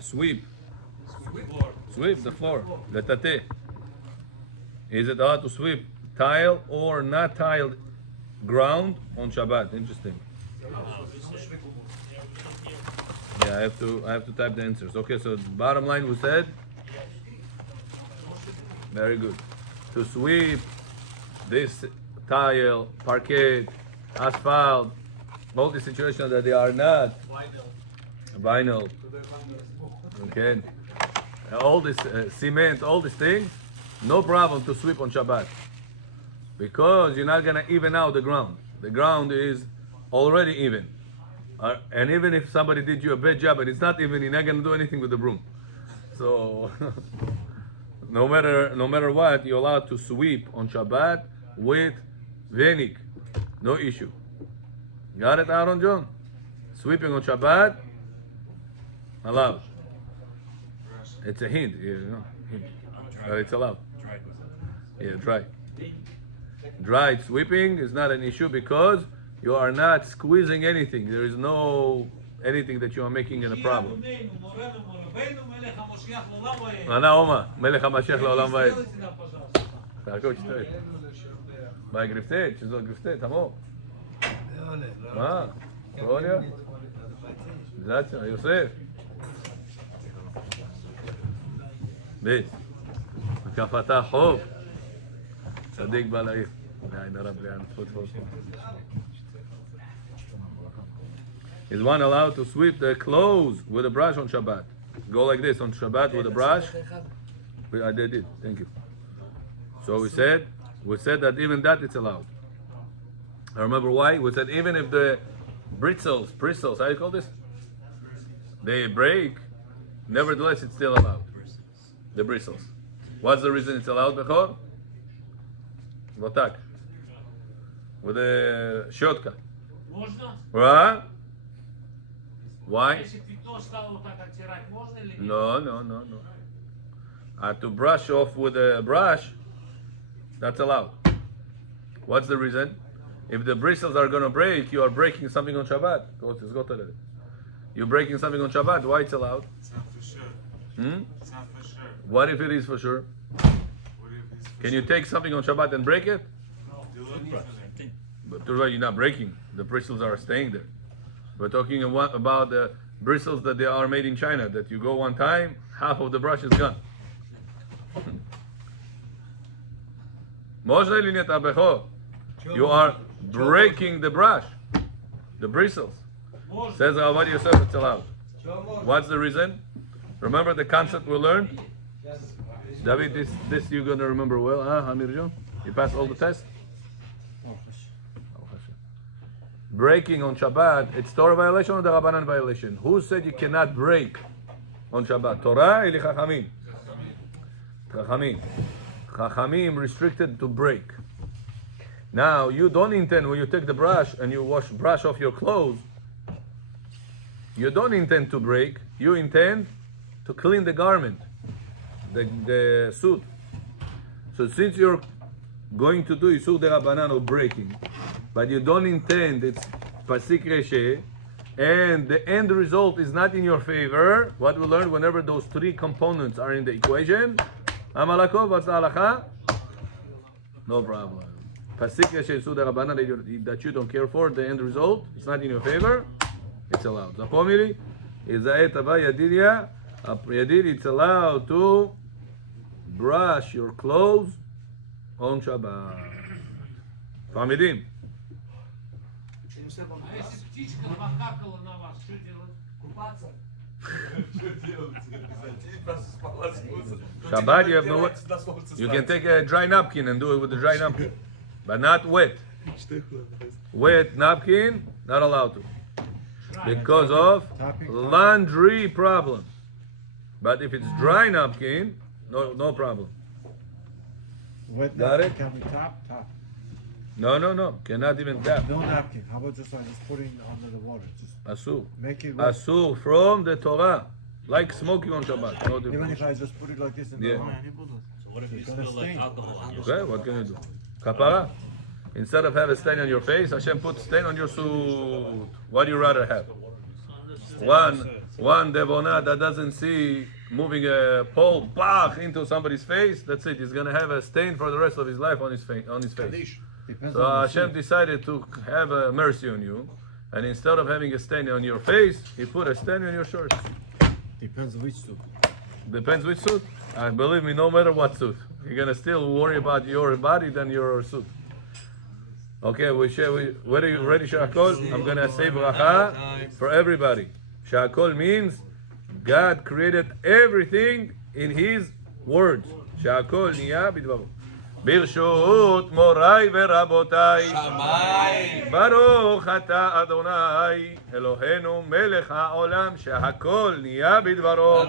Sweep. Sweep the floor. Letate. Is it allowed to sweep tile or not tiled ground on Shabbat? Interesting. Yeah, I have to type the answers. Okay, so bottom line we said. Very good. To sweep this tile, parquet, asphalt, all the situations that they are not vinyl. Okay. All this cement, all these things, no problem to sweep on Shabbat. Because you're not gonna even out the ground. The ground is already even. And even if somebody did you a bad job and it's not even, you're not gonna do anything with the broom. So no matter what, you're allowed to sweep on Shabbat with venik. No issue. Got it, Aaron John? Sweeping on Shabbat, allowed. It's a hint, hint. But it's allowed. Yeah, dry. Dry sweeping is not an issue because you are not squeezing anything. There is no anything that you are making in a problem. Ana Oma, Melech HaMashiach לעולם ועד. תעקוד שטועת. מה, גריפטט? שזאת גריפטט, עמו. מה? פרוליה? זציה, יוסף. בית. הקפתה חוב. צדיק בעל העיר. לעין הרב לעין תפות. Is one allowed to sweep the clothes with a brush on Shabbat? Go like this on Shabbat with a brush? I did it. Thank you. So we said that even that it's allowed. I remember why. We said even if the bristles, how do you call this? They break, nevertheless it's still allowed. The bristles. What's the reason it's allowed, Bechor? Votak. With a shotka. Right? Why? No. To brush off with a brush, that's allowed. What's the reason? If the bristles are going to break, you are breaking something on Shabbat. You're breaking something on Shabbat. Why it's allowed? It's not for sure. It's not for sure. What if it is for sure? Can you take something on Shabbat and break it? But you're not breaking. The bristles are staying there. We're talking about the bristles that they are made in China, that you go one time, half of the brush is gone. You are breaking the brush, the bristles. Says Avad Yosef, it's allowed. What's the reason? Remember the concept we learned? David, this you're going to remember well, huh, Amir John? You passed all the tests? Breaking on Shabbat, it's Torah violation or the Rabbanan violation? Who said you cannot break on Shabbat? Torah or Chachamim? Chachamim. Chachamim restricted to break. Now, you don't intend, when you take the brush and you brush off your clothes, you don't intend to break, you intend to clean the garment, the suit. So since you're going to do Isur de Rabbanan or breaking, but you don't intend, it's Pasik Reshe, and the end result is not in your favor, what we learned whenever those three components are in the equation, Amalakov, what's the halacha? No problem. Pasik Reshe Isur de Rabbanan that you don't care for, the end result, it's not in your favor, it's allowed. Zapomiri, Izaet Ava Yadidia, Yadid, it's allowed to brush your clothes on Shabbat. Famidim. Shabbat, you have no. You can take a dry napkin and do it with a dry napkin, but not wet. Wet napkin, not allowed to, because of laundry problem. But if it's dry napkin, no problem. Wet Got napkin it? can be top. No. Cannot even tap. No napkin. How about just putting it under the water? Just Asur. make it wet. Asur from the Torah. Like smoking on Shabbat. No Even difference. if I just put it like this in Yeah. the water. So what if you It's gonna spill like stain. alcohol on your Okay, what can you do? Kapara? Instead of have a stain on your face, Hashem put stain on your suit. What do you rather have? One One Devona that doesn't see moving a pole bach into somebody's face, that's it. He's gonna have a stain for the rest of his life on his face. Depends So on the Hashem suit. decided to have mercy on you, and instead of having a stain on your face, He put a stain on your shirt. Depends on which suit. Depends which suit. Believe me, no matter what suit, you're gonna still worry about your body than your suit. Okay, where are you ready, Shakol? I'm gonna say bracha for everybody. Shakol means God created everything in His words. Shakol niya bidvaro. ברשות מוריי ורבותיי, ברוך אתה אדוני אלוהינו מלך העולם שהכל נהיה בדברו.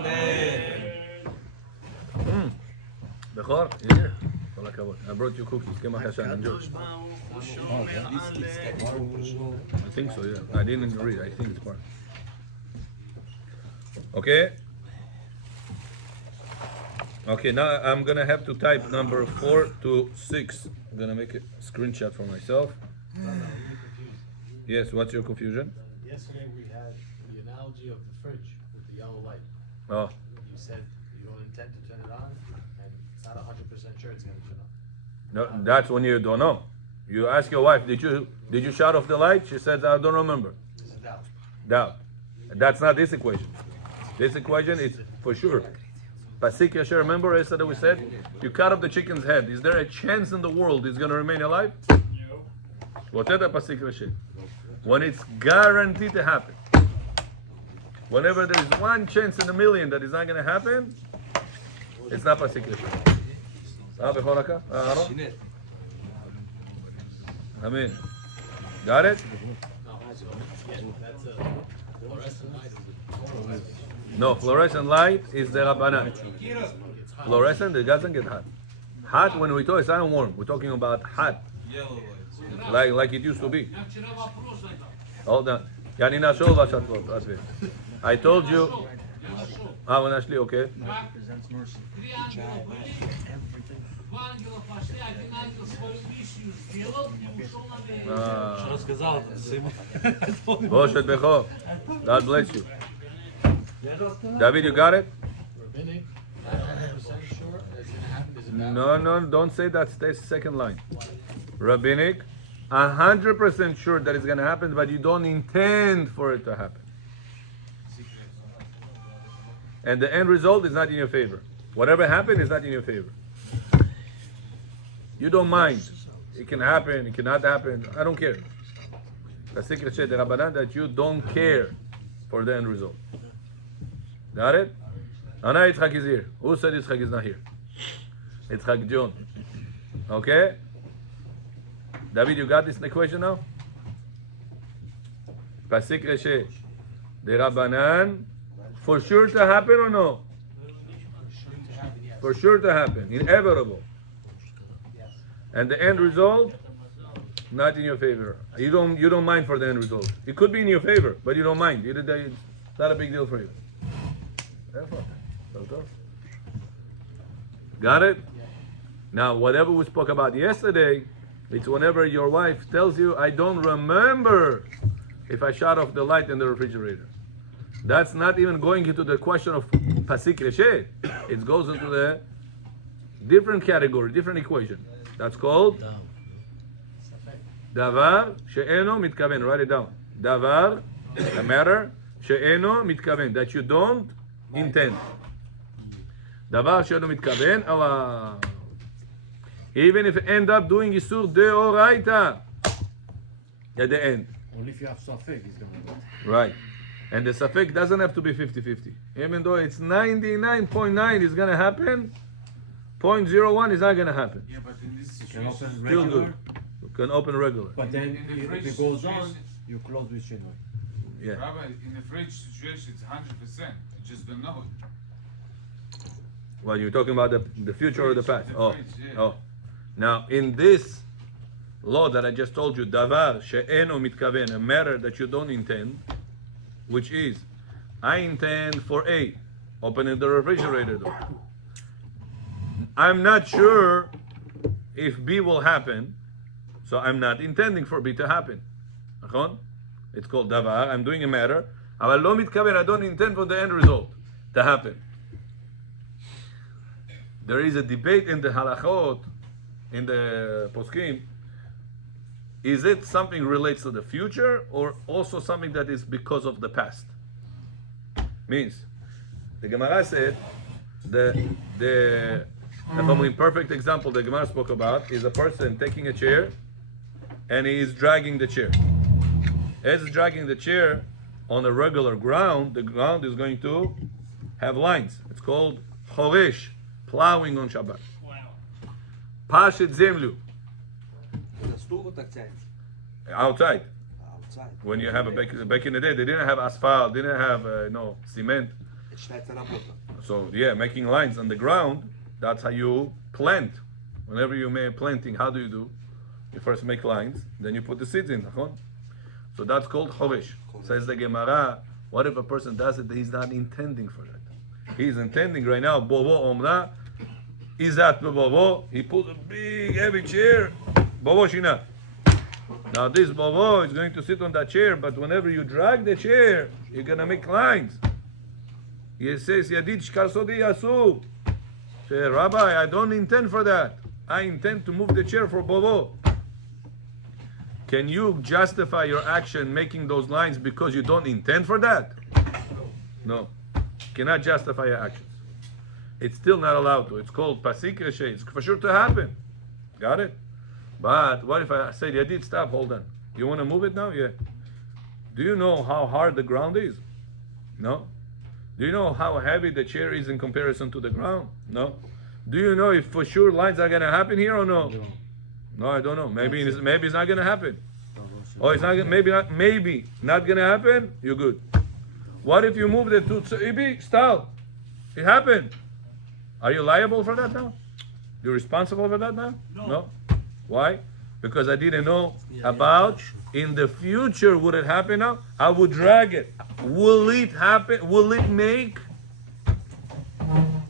בכור, הנה, כל הכבוד. I brought you cookies, קמח ישן, enjoy. I think so, yeah. I didn't read, I think it's part. Okay? Okay, now I'm gonna have to type number 4 to 6. I'm gonna make a screenshot for myself. Yes, what's your confusion? Yesterday we had the analogy of the fridge with the yellow light. Oh, You said you don't intend to turn it on, and it's not 100% sure it's going to turn on. no, that's when you don't know. You ask your wife, did you shut off the light? She says, I don't remember. There's a doubt. Doubt. That's not this equation. This equation is for sure. Pasik Yasher, remember yesterday we said, you cut off the chicken's head. Is there a chance in the world it's going to remain alive? Whatever Pasik Yasher. When it's guaranteed to happen. Whenever there is one chance in a million that it's not going to happen, it's not Pasik Yasher. Amen. Got it? That's a fluorescent light. No, fluorescent light is the Rabbanan. Fluorescent, it doesn't get hot. Hot, when we talk, it's not warm. We're talking about hot. Yellow lights. Like it used to be. Hold on. Yani nashov vashatlot, Asvi. I told you. When Ashley, okay. Represents mercy. Moshe Bechor. God bless you. David, you got it? Rabbinic, not 100% sure it's going to happen. There's a doubt. No, don't say that. Stay second line. Rabbinic, 100% sure that it's going to happen, but you don't intend for it to happen. And the end result is not in your favor. Whatever happened is not in your favor. You don't mind. It can happen, it cannot happen. I don't care. The secret said the Rabbanan that you don't care for the end result. Got it? Ana Yitzchak is here. Who said Yitzchak is not here? Yitzchak John. Okay? David, you got this equation now? Pasik Reshe. The Rabbanan, for sure to happen or no? For sure to happen. Inevitable. And the end result, not in your favor. You don't mind for the end result. It could be in your favor, but you don't mind. It's not a big deal for you. Got it? Now, whatever we spoke about yesterday, it's whenever your wife tells you, I don't remember if I shut off the light in the refrigerator. That's not even going into the question of Pasik Reshe. It goes into the different category, different equation. That's called Davar she'eno mitkaven. Write it down. Davar, a matter, she'eno mitkaven, that you don't intend. Davar she'eno mitkaven, Allah. Even if you end up doing Isur Deoraita at the end. Only if you have Safek, he's going to go. Right. And the Safek doesn't have to be 50-50. Even though it's 99.9 is going to happen, 0.01 is not going to happen. Yeah, but in this You can open situation, Still regular, good. You can open regular. but then In the if fridge it goes situation- on, you close with Shinoi. Yeah. Rabbi, in the fridge situation, it's 100%. You just don't know it. Well, you're talking about the future or the past. The Oh. fridge, yeah. Oh. Now, in this law that I just told you, davar she'eno mitkaven, a matter that you don't intend, which is, I intend for A, opening the refrigerator door. I'm not sure if B will happen, so I'm not intending for B to happen. It's called davar. I'm doing a matter. אבל לא מתכוון, I don't intend for the end result to happen. There is a debate in the halachot, in the poskim. Is it something relates to the future or also something that is because of the past? Means, the Gemara said, the perfect example the Gemara spoke about is a person taking a chair and he is dragging the chair. As he's dragging the chair on a regular ground, the ground is going to have lines. It's called choresh, plowing on Shabbat. Pashit zemlu, outside. When you have back in the day, they didn't have asphalt, didn't have cement. So yeah, making lines on the ground, that's how you plant. Whenever you make planting, how do? You first make lines, then you put the seeds in. So that's called choresh. Says the Gemara, what if a person does it, he's not intending for that. He's intending right now, bovo omra, izat bovo, he put a big heavy chair, bovo shina. Now this bovo is going to sit on that chair, but whenever you drag the chair, you're going to make lines. He says, Yadid shkar sodi yasu. Say, Rabbi, I don't intend for that. I intend to move the chair for bovo. Can you justify your action making those lines because you don't intend for that? No. Cannot justify your actions. It's still not allowed to. It's called pasik reshe. It's for sure to happen. Got it? But what if I say, Yadid, stop, hold on. You want to move it now? Yeah. Do you know how hard the ground is? No. Do you know how heavy the chair is in comparison to the ground? No. Do you know if for sure lines are going to happen here or no? No, I don't know. Maybe it's not going to happen. Oh, it's not. Maybe not going to happen. You're good. What if you move the two? Ibi, stop. It happened. Are you liable for that now? You're responsible for that now? No. Why? Because I didn't know about in the future would it happen now? I would drag it. Will it happen? Will it make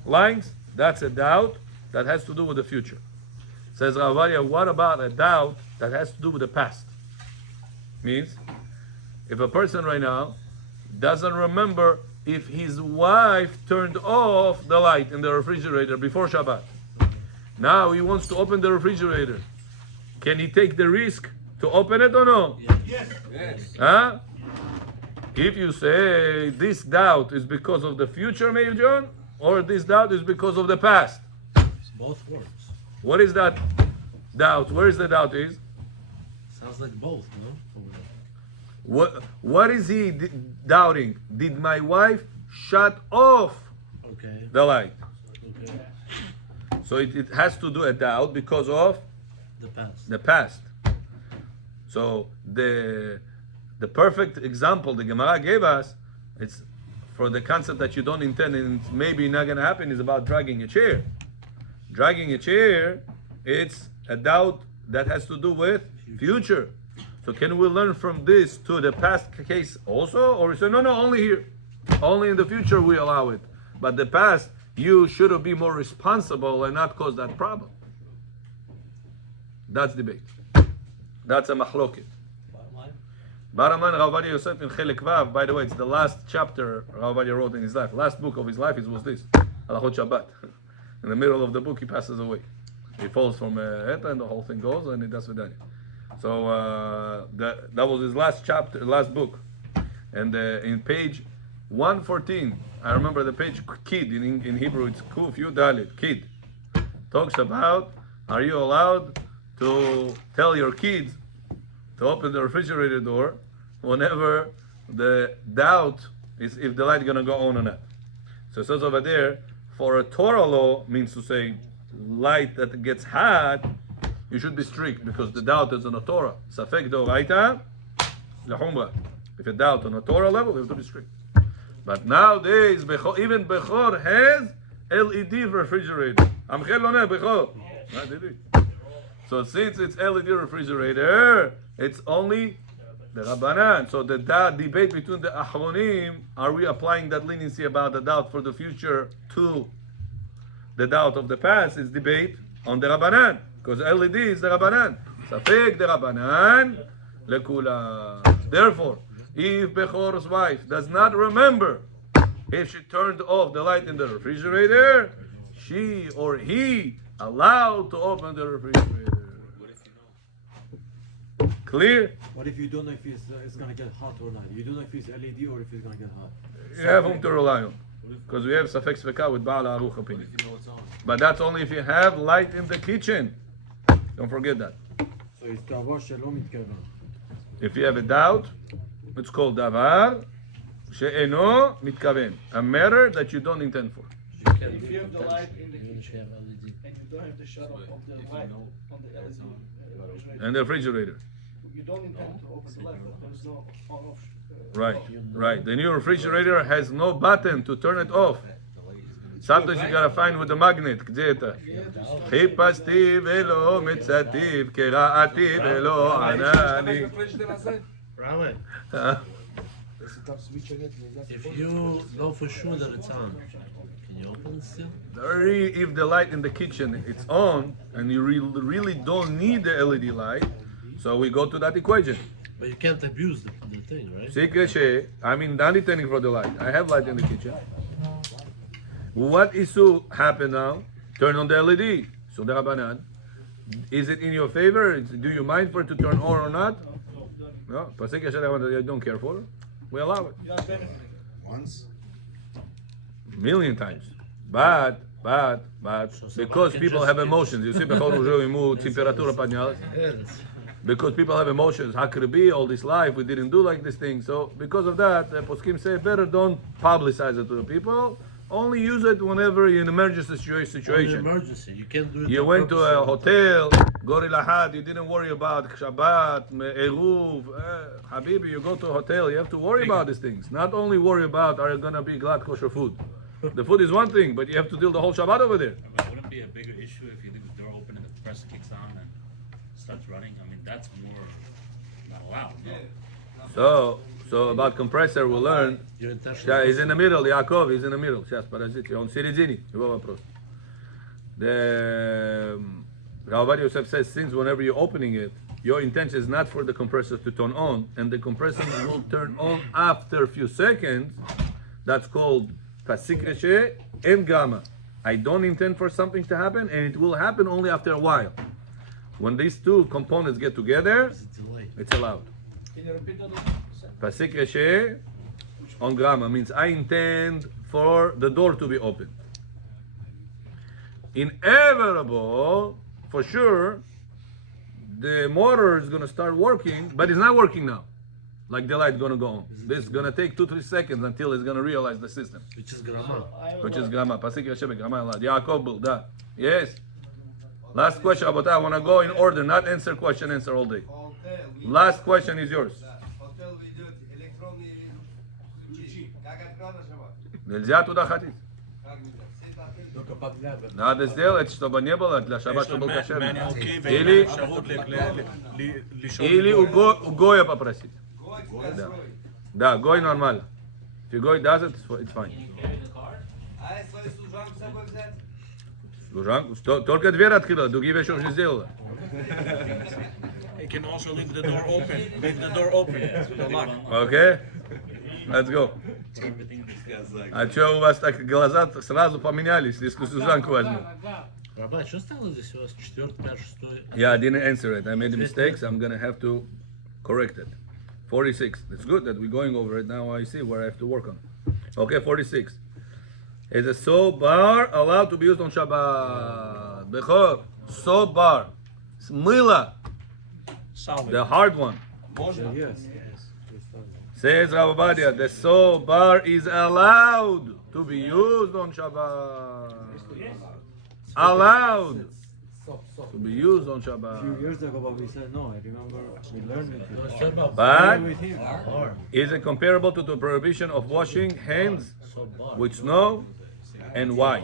lines? That's a doubt that has to do with the future. Says Ravaria, what about a doubt that has to do with the past? Means, if a person right now doesn't remember if his wife turned off the light in the refrigerator before Shabbat. Now he wants to open the refrigerator. Can he take the risk to open it or no? Yes. Huh? If you say this doubt is because of the future, Meir John, or this doubt is because of the past. Both words. What is that doubt? Where is the doubt is? Sounds like both, no? What is he doubting? Did my wife shut off the light? Okay. So it has to do a doubt because of The past. So the perfect example the Gemara gave us, it's for the concept that you don't intend and it's maybe not going to happen, is about dragging a chair. Dragging a chair, it's a doubt that has to do with future. So can we learn from this to the past case also? Or we say, no, only here. Only in the future we allow it. But the past, you should be more responsible and not cause that problem. That's debate. That's a mahloket. Bottom line, Rav Ovadia Yosef in Chelek Vav, by the way, it's the last chapter Rav Ovadia wrote in his life. Last book of his life was this, Halachot Shabbat. In the middle of the book, he passes away. He falls from it, and the whole thing goes, and he does Vidanya. So that was his last chapter, last book. And in page 114, I remember the page Kid, in Hebrew it's Kuf Yud Dalet, Kid. Talks about, are you allowed to tell your kids to open the refrigerator door whenever the doubt is if the light is going to go on or not. So it says over there, for a Torah law, means to say light that gets hot, you should be strict because the doubt is on a Torah. Safek doraita lahumra. If you doubt on a Torah level, you have to be strict. But nowadays, even Bechor has LED refrigerator. Amchel lo ne Bechor. So since it's LED refrigerator, it's only the Rabbanan. So the debate between the Achronim, are we applying that leniency about the doubt for the future to the doubt of the past? It's debate on the Rabbanan. Because LED is the Rabbanan. Safek the Rabbanan lekula. Therefore, if Bechor's wife does not remember if she turned off the light in the refrigerator, she or he allowed to open the refrigerator. Clear? What if you don't know if it's gonna get hot or not? You don't know if it's LED or if it's gonna get hot. You have whom to rely on. Because we have Safek Sveka with Baal Aruch opinion. But that's only if you have light in the kitchen. Don't forget that. So it's davar shelo mitkaven. If you have a doubt, it's called davar she'eno mitkaven. A matter that you don't intend for. If you have the light in the Even if you kitchen have LED. and you don't have the shut off of the light on the LED refrigerator, And the refrigerator. you don't intend to open the light, but there's no on-off. Right, right. The new refrigerator has no button to turn it off. Sometimes you gotta find with the magnet. где это? חיפשתי ולא מצאתי, קראתי ולא ענני. Right. If you know for sure that it's on, can you open it still? If the light in the kitchen it's on and you really don't need the LED light, so we go to that equation. But you can't abuse the thing, right? Not intending for the light. I have light in the kitchen. What is to happen now? Turn on the LED. So the Rabbanan. Is it in your favor? Do you mind for it to turn on or not? No. Pasik Yasher, I don't care for. We allow it. Once? Million times. But because people have emotions. You see, temperatura поднялась. Yes. Because people have emotions, how could it be all this life we didn't do like this thing? So because of that, the poskim say better don't publicize it to the people. Only use it whenever you're in an emergency Only situation. emergency. You can't do it. You on went to purpose. a hotel, Gori Lahad, you didn't worry about Shabbat, Eruv, Habibi, you go to a hotel, you have to worry about these things. Not only worry about are you going to be glad kosher food. The food is one thing, but you have to deal the whole Shabbat over there. But wouldn't it be a bigger issue if you leave the door open and the compressor kicks on and starts running? I mean, that's more not allowed. No? So about compressor, we'll learn. You're intentional. He's in the middle, Yaakov, he's in the middle. Сейчас, подождите, он в середине. Его вопрос. The Rav Yosef says, since whenever you're opening it, your intention is not for the compressor to turn on, and the compressor will turn on after a few seconds. That's called pasik reshe and gamma. I don't intend for something to happen, and it will happen only after a while. When these two components get together, It's a delay. it's allowed. Can you repeat that? Pasik reshe on gamma means I intend for the door to be open. Inevitable, for sure, the motor is going to start working, but it's not working now. Like the light going to go on. This is going to take 2-3 seconds until it's going to realize the system. Which is grama. Which is gamma. Pasik reshe gamma alad. Yaakov Bulda. Yes. Last question, Abota. I want to go in order, not answer question, answer all day. Last question is yours. Hotel ведет электронные ключи. Как открывать Шаббат? Нельзя туда ходить. Как нельзя? Все это открыто. Только подглядывать. Надо сделать, чтобы не было для шаббат, чтобы был кошерный. Или у Гоя попросить. Гой, куда строить? Да, Гой нормально. If Гой does it, it's fine. А если свою служанку с собой взять? Служанку, только дверь открыла, другие вещи уже сделала. You can also leave the door open. Leave the door open. The lock. Okay? Let's go. Everything is А что у вас так глаза сразу поменялись, если служанку возьму? Rabbi, что стало здесь у вас? 4, 5, 6? Yeah, I didn't answer it. I made a mistake, so I'm going to have to correct it. 46. It's good that we're going over it. Now I see where I have to work on. Okay, 46. Is a soap bar allowed to be used on Shabbat? Bechor, soap bar. Mila, Solid. the hard one. Yes. Says Rav Ovadia, the soap bar is allowed to be used on Shabbat. Allowed to be used on A few Shabbat. years ago, but we said no. I remember we learned with him. But With him. is it comparable to the prohibition of washing hands So bar. with snow? And why?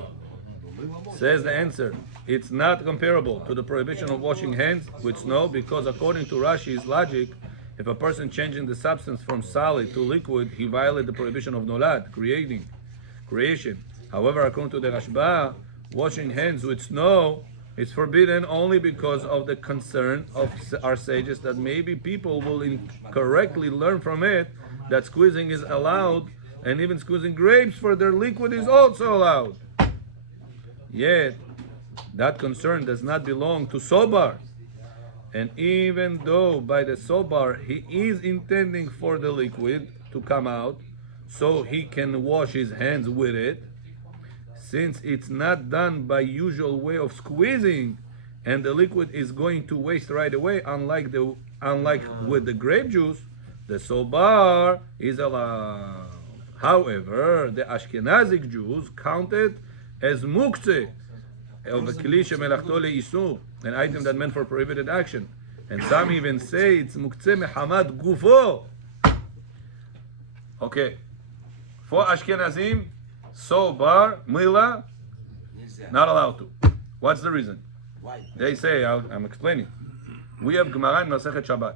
Says the answer. It's not comparable to the prohibition of washing hands with snow because according to Rashi's logic, if a person changing the substance from solid to liquid, he violated the prohibition of nolad, creation. However, according to the Rashba, washing hands with snow is forbidden only because of the concern of our sages that maybe people will incorrectly learn from it that squeezing is allowed, and even squeezing grapes for their liquid is also allowed. Yet, that concern does not belong to Sobar. And even though by the Sobar he is intending for the liquid to come out, so he can wash his hands with it, since it's not done by usual way of squeezing, and the liquid is going to waste right away, unlike with the grape juice, the Sobar is allowed. However, the Ashkenazic Jews counted as muktzeh of a klisha melachto leisur, an item that meant for prohibited action, and some even say it's muktzeh mehamad gufo. Okay, for Ashkenazim, Sobar, Mila, not allowed to. What's the reason? Why? They say, I'm explaining. We have Gemara in Masechet Shabbat.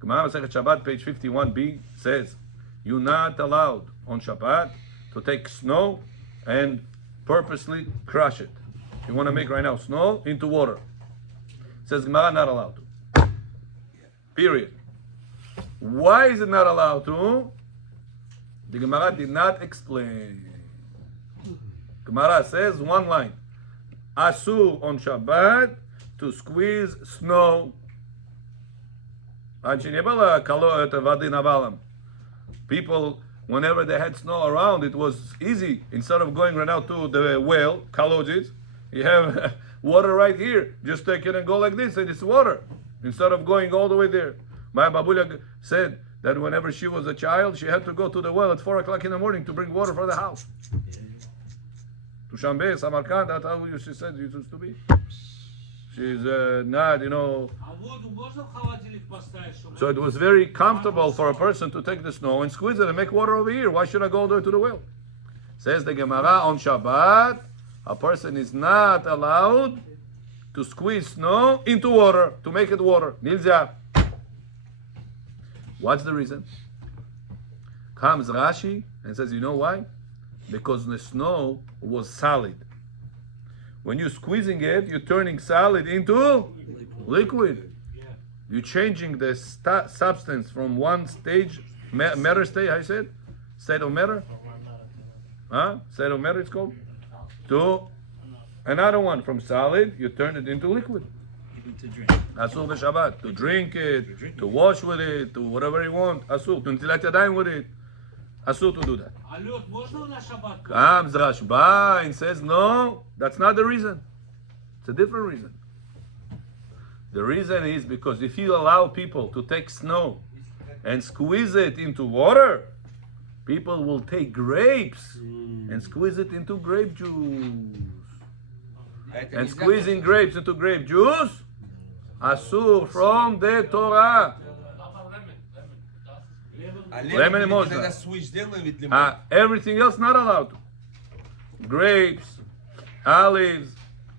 Gemara Masechet Shabbat, page 51b, says, you're not allowed on Shabbat to take snow and purposely crush it. You want to make right now snow into water. Says Gemara, not allowed to. Period. Why is it not allowed to? The Gemara did not explain. Gemara says one line. Asur on Shabbat to squeeze snow. People, whenever they had snow around, it was easy. Instead of going right out to the well, kalojis, you have water right here. Just take it and go like this, and it's water. Instead of going all the way there. My babulia said that whenever she was a child, she had to go to the well at 4 o'clock in the morning to bring water for the house. To Shambe, Samarkand, that's how she said it used to be. She's not, So it was very comfortable for a person to take the snow and squeeze it and make water over here. Why should I go all the way to the well? Says the Gemara, on Shabbat, a person is not allowed to squeeze snow into water, to make it water. Nilza. What's the reason? Comes Rashi and says, you know why? Because the snow was solid. When you're squeezing it, you're turning solid into liquid. You're changing the substance from one stage, matter state, how you say it? State of matter? State of matter it's called? To another one. From solid, you turn it into liquid. To drink. Asur b'Shabbat. To drink it, to wash with it, to whatever you want. Asur. To ntilat yadayim with it. Asur to do that. Comes Rashba and says, no, that's not the reason. It's a different reason. The reason is because if you allow people to take snow and squeeze it into water, people will take grapes and squeeze it into grape juice. And squeezing grapes into grape juice, asur from the Torah. Lemon and mosna. Everything else not allowed. Grapes, olives,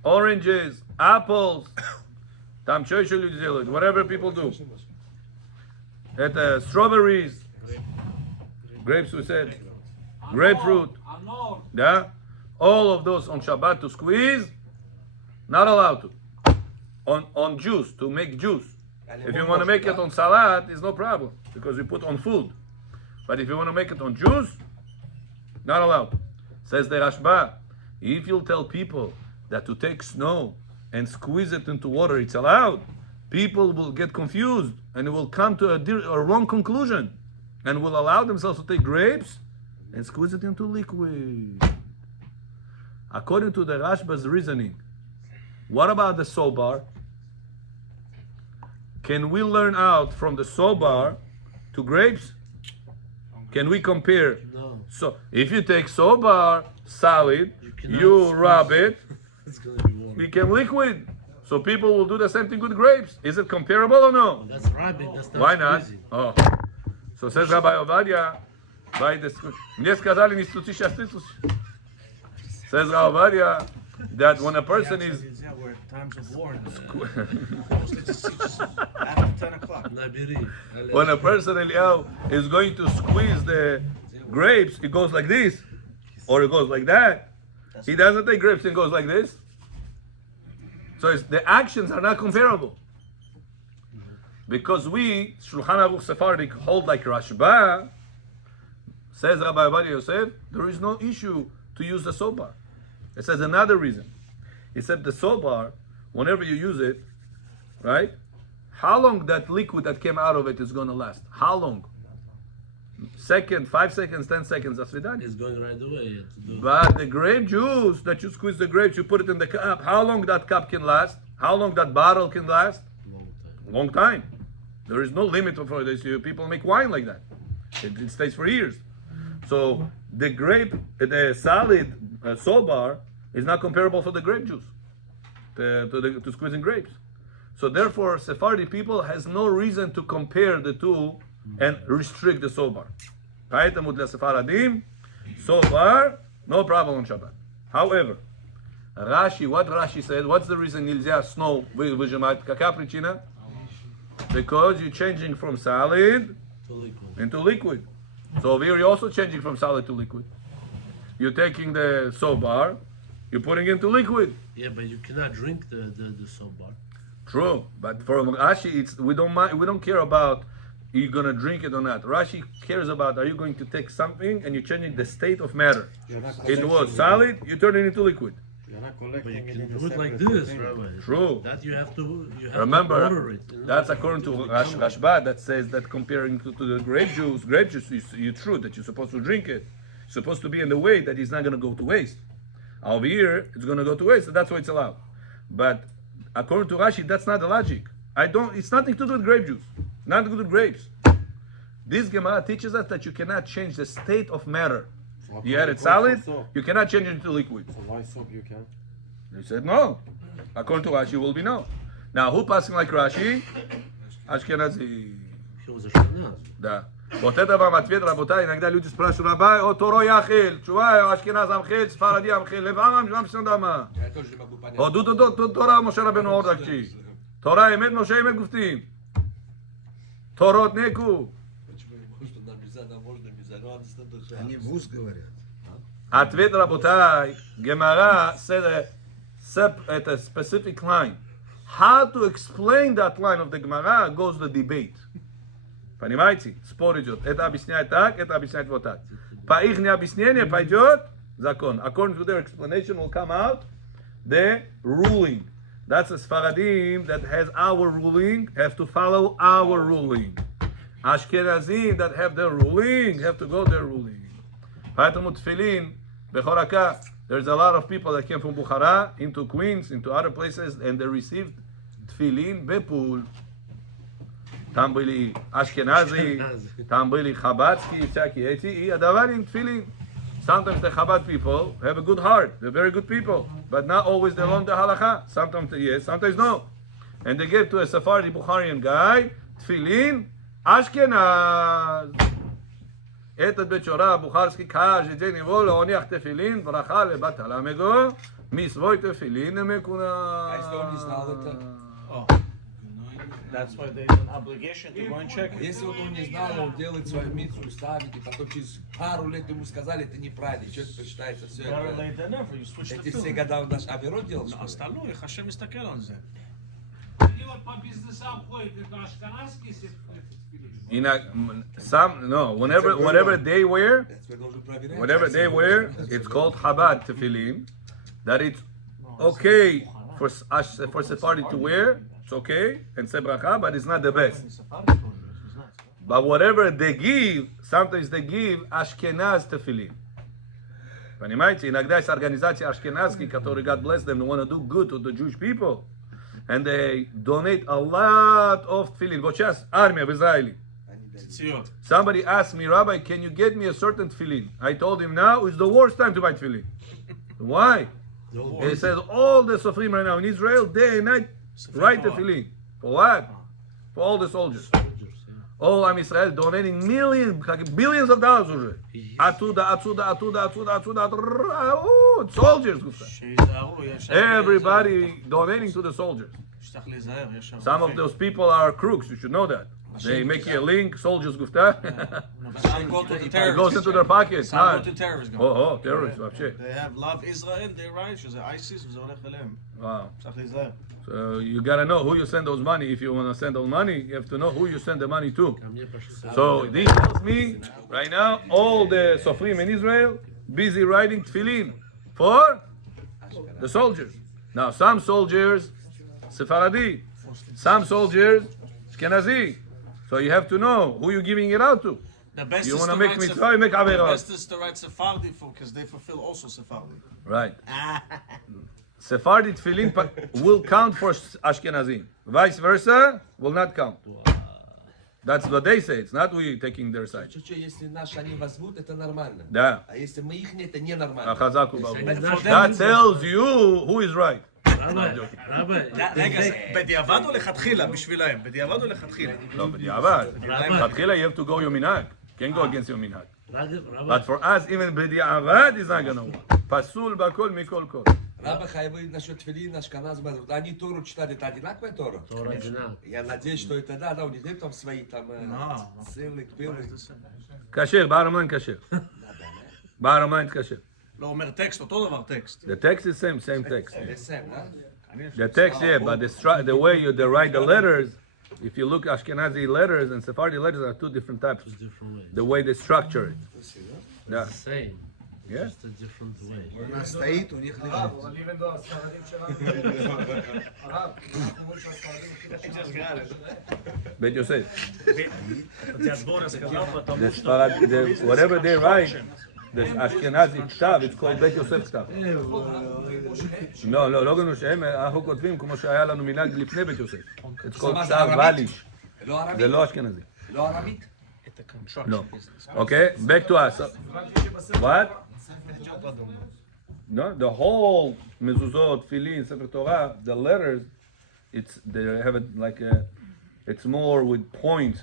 oranges, apples, whatever people do. Strawberries, grapes we said, grapefruit, yeah, all of those on Shabbat to squeeze, not allowed to. On juice, to make juice. If you want to make it on salad, it's no problem because you put on food. But if you want to make it on juice, not allowed. Says the Rashba, if you'll tell people that to take snow and squeeze it into water, it's allowed, people will get confused and will come to a wrong conclusion and will allow themselves to take grapes and squeeze it into liquid. According to the Rashba's reasoning, what about the Sobar? Can we learn out from the Sobar to grapes? Can we compare? No. So if you take Sobar solid, you rub it, It's gonna be warm. became liquid. So people will do the same thing with grapes. Is it comparable or no? That's rabbit. That's not Why not? squeezing. Oh. So says Rabbi Ovadia, by the мне сказали не стучи, сейчас ты стучи. Says Rabbi Ovadia that when a person is Yeah, we're at times of war. Mostly just after 10 o'clock. Nabiri. when a person Eliyahu is going to squeeze the grapes, it goes like this, or it goes like that. He doesn't take grapes and goes like this. So the actions are not comparable. Because we, Shulchan Aruch Sephardic, hold like Rashba, Says Rabbi Ovadia Yosef, there is no issue to use the soap bar. It says another reason. He said the soap bar, whenever you use it, right? How long that liquid that came out of it is going to last? How long? Second, 5 seconds, 10 seconds, that's done. It's going right away. But the grape juice that you squeeze the grapes, you put it in the cup. How long that cup can last? How long that bottle can last? Long time. There is no limit for this. People make wine like that. It stays for years. So the solid soap bar is not comparable for the grape juice to squeezing grapes. So therefore, Sephardi people has no reason to compare the two and restrict the soap bar. Right? Sephardim, soap bar, no problem on Shabbat. However, Rashi, what Rashi said, what's the reason нельзя snow выжимать? Какая причина? Because you're changing from solid into liquid. So over here you're also changing from solid to liquid. You're taking the soap bar, you're putting it into liquid. Yeah, but you cannot drink the soap bar. True, but for Rashi, we don't care about you're gonna drink it or not. Rashi cares about, are you going to take something and you're changing the state of matter? It was solid, you turn it into liquid. You're not But you collecting it can in a do it like separate this, container. Rabbi. True. That you have to Remember, order it. You know? that's according to Rashbat that says that comparing to the grape juice is true that you're supposed to drink it. It's supposed to be in the way that it's not going to go to waste. Over here, it's going to go to waste, so that's why it's allowed. But according to Rashi, that's not the logic. It's nothing to do with grape juice. Nothing to do with grapes. This Gemara teaches us that you cannot change the state of matter. So You had it how solid, come you cannot change it into liquid. So why soap you can? They said no. According to Rashi, will be no. Now, who passing like Rashi? Ашкенази. He was a Shana. Да. Вот это вам ответ, работай. Иногда люди спрашивают, рабай, о Торо я ахил. Чува, Ашкеназ амхил, Сфаради амхил. Левам, вам все дома. Я тоже не могу понять. О, дут Тора, Моше Рабену Ордакчи. Тора эмет, Моше эмет гуфтим. Торот неку. Что нам нельзя, нам можно, нельзя. Ну, Они в ус говорят. Ответ, работай. Gemara said a specific line. How to explain that line of the Gemara goes the debate. Понимаете? Спор идет. Это объясняет так, это объясняет вот так. По их объяснению пойдет закон. According to their explanation will come out the ruling. That's a Sfaradim that has our ruling, have to follow our ruling. Ashkenazim that have their ruling, have to go their ruling. Поэтому тфилин, бехорака, there's a lot of people that came from Bukhara into Queens, into other places, and they received tfilin bepul. Там были Ashkenazi, там были Chabadski, всякие эти, и отдавали им тфилин. Sometimes the Chabad people have a good heart, they're very good people, but not always they learn the halacha. Sometimes yes, sometimes no. And they gave to a Sephardi Bukharian guy tfilin Ashkenaz. Этот бечора бухарский каждый день его леониях тефилин, браха лебат халамего, мисвой тефилин мекуна. А если он не знал это? That's why there's an obligation to go and check it. Если он не знал, он делает свою митцву, ставит, и потом через пару лет ему сказали, это неправильно, и человек посчитается все Better это. late than never. You switch the Эти все film. года он наш Аверот делал, что אז ли? תלוי, איך השם מסתכל על זה. Whenever they wear, Это теперь должен проверять. whatever they wear, it's called Chabad tefillin. That it's okay for Sephardi to wear, it's okay, and say bracha, but it's not the best. But whatever they give, sometimes they give Ashkenaz tefillin. Понимаете? Иногда есть организации ашкеназские, которые, God bless them, they want to do good to the Jewish people. And they donate a lot of tefillin. Вот сейчас армия в Израиле. ציציות. Somebody asked me, Rabbi, can you get me a certain tefillin? I told him now is the worst time to buy tefillin. Why? He says all the sofrim right now in Israel, day and night, write tefillin. For what? For all the soldiers. All Am Israel donating millions, billions of dollars уже. Отсюда. Oh, soldiers. שיזהרו, יש... Everybody donating to the soldiers. שצריך להיזהר, יש שם... Some of those people are crooks, you should know that. They make you a link, soldiers gufta. Some go to the It terrorists. goes into their pockets. Some go to terrorists. Oh, terrorists, вообще. They have love Israel, they write, שזה ISIS וזה הולך אליהם. Wow. צריך להיזהר. So you gotta know who you send those money. If you wanna send those money, you have to know who you send the money to. So this tells me right now all the Sofrim in Israel busy writing tefillin for the soldiers. Now some soldiers Sephardi, some soldiers Ashkenazi. So you have to know who you're giving it out to. The best You is wanna to make write mitzvah, you make The averot. best is to write Sephardi for, because they fulfill also Sephardi. Right. Sephardi tefillin will count for Ashkenazim. Vice versa will not count. That's what they say. It's not we taking their side. Чуть-чуть, если наши они возьмут, это нормально. Да. А если мы их, это ненормально. Chazaku Baruch. But for That tells you who is right. רגע, זה בדיעבד או לכתחילה בשבילהם? בדיעבד או לכתחילה? לא, בדיעבד. לכתחילה you have to go your minhag. Can't go against your minhag. But for us, even בדיעבד is not gonna work. פסול בכל מכל כל. Раба Хайвы насчет тфилин, Ашканаз, они Тору читали, это одинаковая Тора? Я надеюсь, что это да, у них нет там свои там ссылки, пилы. כשר, bottom line כשר. bottom line כשר. לא אומר טקסט, אותו דבר טקסט. The text is same text. לסם, The text, yeah, but the way they write the letters, if you look Ashkenazi letters and Sephardi letters are two different types. Different way. The way they structure it. Yeah. Same. Yeah. Just a different way. סטאית, הוא נכנס. אבל even though הספרדים שלנו, הרב, אנחנו אומרים שהספרדים הכי חשובים. Bet Yosef. The The Sfarad, whatever they write, the Ashkenazi ktav, it's called Bet Yosef ktav. לא, לא גנו שהם, אנחנו כותבים כמו שהיה לנו מנהג לפני בית יוסף. It's called כתב ואליש. לא ערבית? זה לא אשכנזי. לא ערבית? No. Okay, back to us. What? No, the whole mezuzot, tefillin, sefer Torah, the letters, they have it like it's more with points.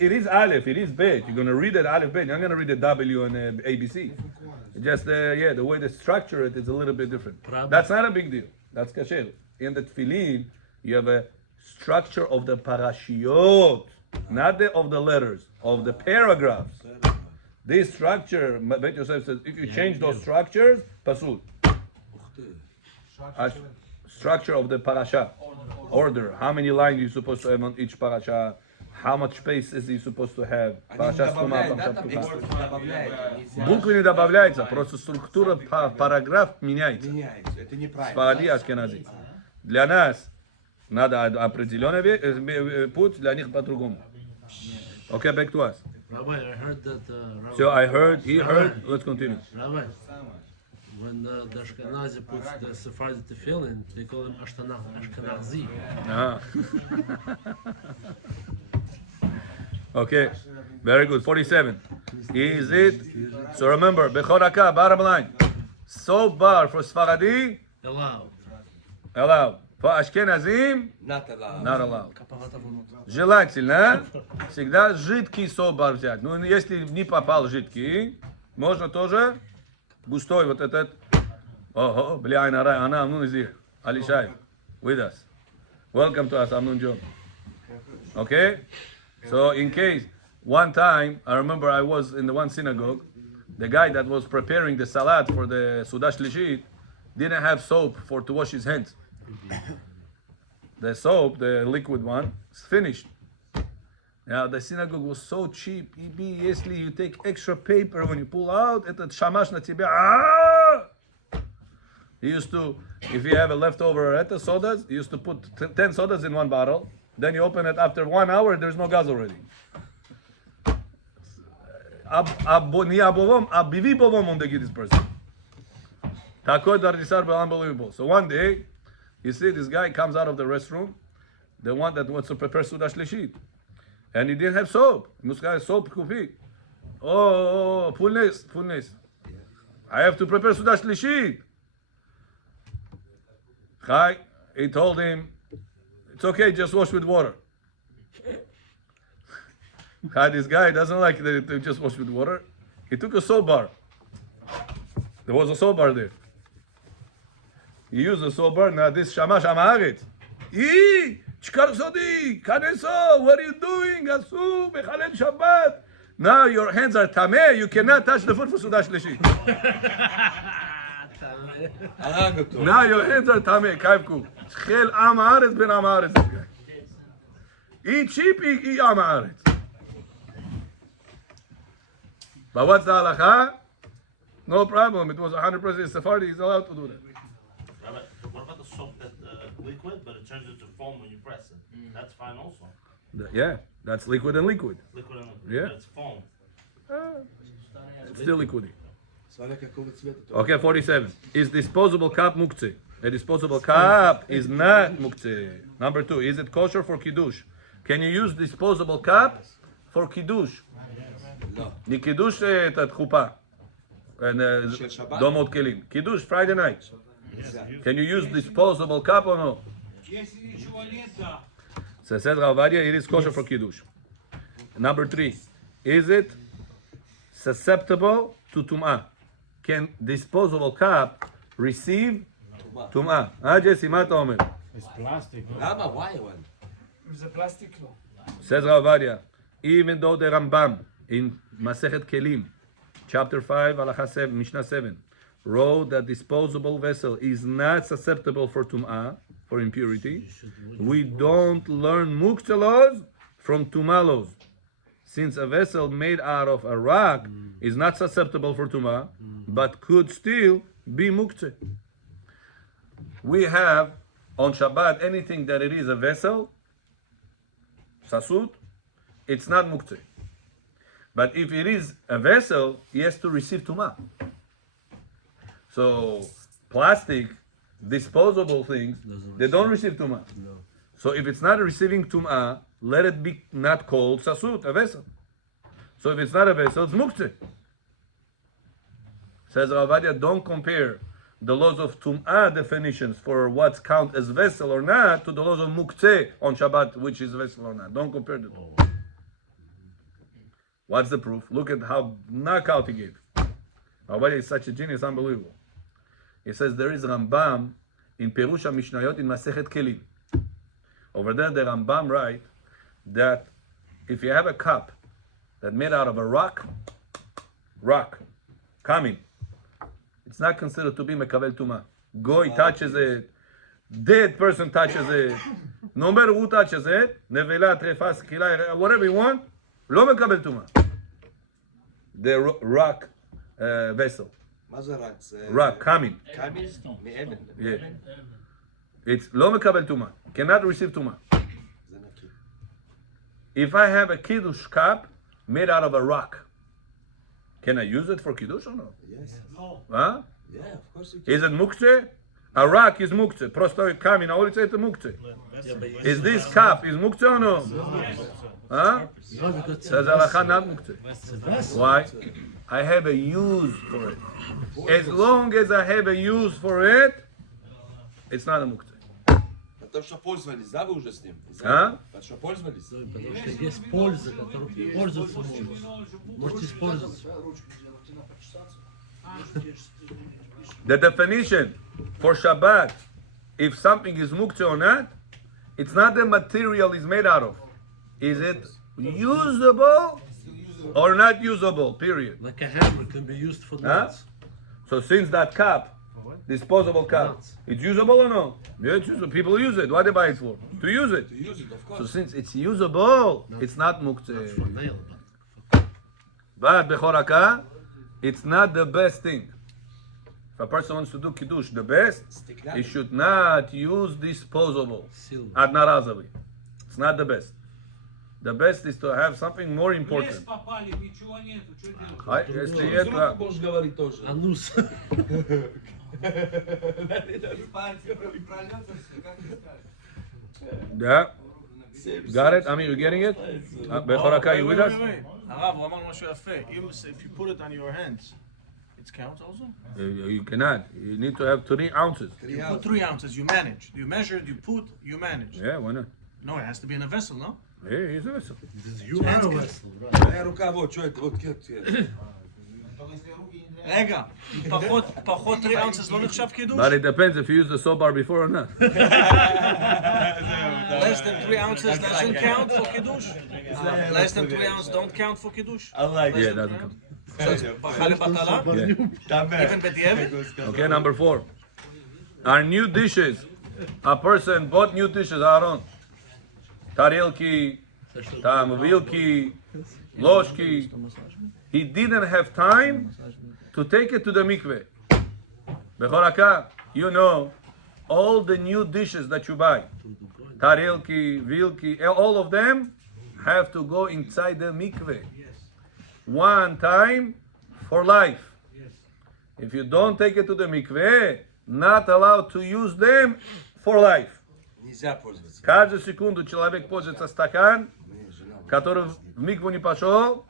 It is aleph, it is bet. You're gonna read it aleph bet. You're not gonna read the W and ABC. Just the way they structure it is a little bit different. That's not a big deal. That's kasher. In the tefillin, you have a structure of the parashiyot, not of the letters, of the paragraphs. This structure, Bet Yosef says, if you change those structures, pasul. Structure of the parasha, order. How many lines you're supposed to have on each parasha? How much space is he supposed to have? Параша Стума, буквы не добавляются, просто структура параграф меняется. Это неправильно. Сфаради, Ашкенази. Для нас надо определенный путь, для них по-другому. Okay, back to us. Rabbi, I heard that. Rabbi, So I heard, he heard. Let's continue. Rabbi, when the Ashkenazi puts the Sephardi tefillin, they call him Ashkenazi. Okay, very good. 47. Is it? So remember, Bechoraka, bottom line. So bar for Sfaradi, Allowed. allowed. For Ashkenazim, Not allowed. not allowed. Желательно всегда жидкий собар взять. Ну, если не попал жидкий, можно тоже густой вот этот. О, бля, она, Амнун is here. Alishai, with us. Welcome to us, Amnun John. Okay? So in case, one time, I remember I was in the one synagogue, the guy that was preparing the salad for the Sudash Lishit didn't have soap to wash his hands. The soap, the liquid one, is finished. Now the synagogue was so cheap. Если you take extra paper when you pull out, этот шамаш на тебя. He used to, if you have a leftover at the sodas, he used to put 10 sodas in one bottle. Then you open it after 1 hour, there's no gas already. On the this person. Unbelievable. So one day, you see this guy comes out of the restroom, the one that wants to prepare Sudash Lishit. And he didn't have soap. Soap kufi. Oh, fullness. I have to prepare Sudash Lishit. He told him, it's okay, just wash with water. This guy doesn't like that to just wash with water. He took a soap bar. There was a soap bar there. He used a soap bar. Now this shamash amaharet. Shkar Sodi, Kaneso, what are you doing? Asu, Bechalel Shabbat. Now your hands are tameh, you cannot touch the food for Sudah Shlishit. Now your hands are tameh, Kaivku. Chel Am Haaretz ben Am Haaretz, this guy. Eat sheep, eat Am Haaretz. But what's the halacha? No problem. It was 100% Sephardi. He's allowed to do that. Rabbi, what about the soap that's liquid, but it turns into foam when you press it? That's fine also. Yeah, that's liquid and liquid. Liquid and liquid. Yeah. But it's foam. It's still liquidy. Okay, 47. Is disposable cup muktzeh? A disposable cup is not muktzeh. Number 2. Is it kosher for kiddush? Can you use disposable cup for kiddush? No. Kiddush את התחופה. דומות כלים. Kiddush Friday night. Can you use disposable cup or no? So says Rav Ovadia, it is kosher for kiddush. Number 3. Is it susceptible to tum'ah? Can disposable cup receive tum'ah? Jesse, מה אתה אומר? It's plastic. למה? Why? זה פלסטיק לא. Says Rav Ovadia, even though the Rambam in Masechet Kelim, chapter 5, Halacha 7, Mishnah 7, wrote that disposable vessel is not susceptible for tum'ah, for impurity, we don't learn muktzeh laws from tum'ah laws. Since a vessel made out of a rock is not susceptible for tum'ah, but could still be muktzeh. We have on Shabbat anything that it is a vessel, sasut, it's not muktzeh. But if it is a vessel, he has to receive tum'ah. So plastic, disposable things, they don't receive tum'ah. No. So if it's not receiving tum'ah, let it be not called sasut, a vessel. So if it's not a vessel, it's muktzeh. Says Rav Ovadia, don't compare the laws of tum'ah definitions for what's count as vessel or not to the laws of muktzeh on Shabbat, which is vessel or not. Don't compare the two. What's the proof? Look at how knockout he gave. Rav Ovadia is such a genius, unbelievable. He says there is Rambam in Perush HaMishnayot in Masechet Kelim. Over there, the Rambam write that if you have a cup that made out of a rock, coming, it's not considered to be mekavel tumah. Goy touches it, dead person touches it, no matter who touches it, nevela, trefas, kilai, whatever you want, lo mekabel tumah. The rock vessel. מה זה רק? זה... Rock, coming. קאמין? מאבן. Yeah. It's lo mekabel tumah. Cannot receive tumah. זה נקי. If I have a kiddush cup made out of a rock, can I use it for kiddush or no? Yes. Huh? Yeah, of course you can. Is it muktzeh? A rock is muktzeh. Prosto coming. I already said it's muktzeh. Is this cup is muktzeh or no? Huh? Says halacha not muktzeh. Why? I have a use for it. As long as I have a use for it, it's not a muktzeh. Потому что пользовались, да, вы уже с ним? А? Потому что пользовались? Потому что есть польза, которую пользоваться можно. Можете использовать. The definition for Shabbat, if something is muktzeh or not, it's not the material it's made out of. Is it usable or not usable? Period. Like a hammer can be used for Huh? nuts. So since that cup, disposable cup, Nuts. it's usable or no? Yeah, it's usable. People use it. What they buy it for? To use it. To use it, of So course. since it's usable, it's not For muktzeh. nail. But bechoraka, it's not the best thing. If a person wants to do kiddush, the best, he should not use disposable. Silver. Adnarazavi. It's not the best. The best is to have something more important. Если Друг это- можешь говорить тоже. Анус. Yeah. Got it? I mean, you getting it? Bechoraka, you with us? הרב, הוא אמר משהו יפה. If you put it on your hands, it counts also? You cannot. You need to have 3 ounces. You put 3 ounces, you manage. You measure, you put, you manage. Yeah, why not? No, it has to be in a vessel, no? Yeah, he's a vessel. You are a vessel, right? Моя рука, вот, что это, вот, רגע, פחות 3 ounces לא נחשב קידוש? But it depends if you use the soap bar before or not. Less than 3 ounces doesn't count for קידוש? Less than 3 ounces don't count for קידוש? Yeah, it doesn't count. ברכה לבטלה? Even בדיעבד? Okay, number 4. Our new dishes. A person bought new dishes, Aaron. Tarelki, Tamovilki, Loshki. He didn't have time to take it to the mikveh. Bechoraka, you know, all the new dishes that you buy, Tarelki, Vilki, all of them have to go inside the mikveh. One time for life. If you don't take it to the mikveh, not allowed to use them for life. Нельзя пользоваться. Каждую секунду человек пользуется стакан, который в микву не пошел,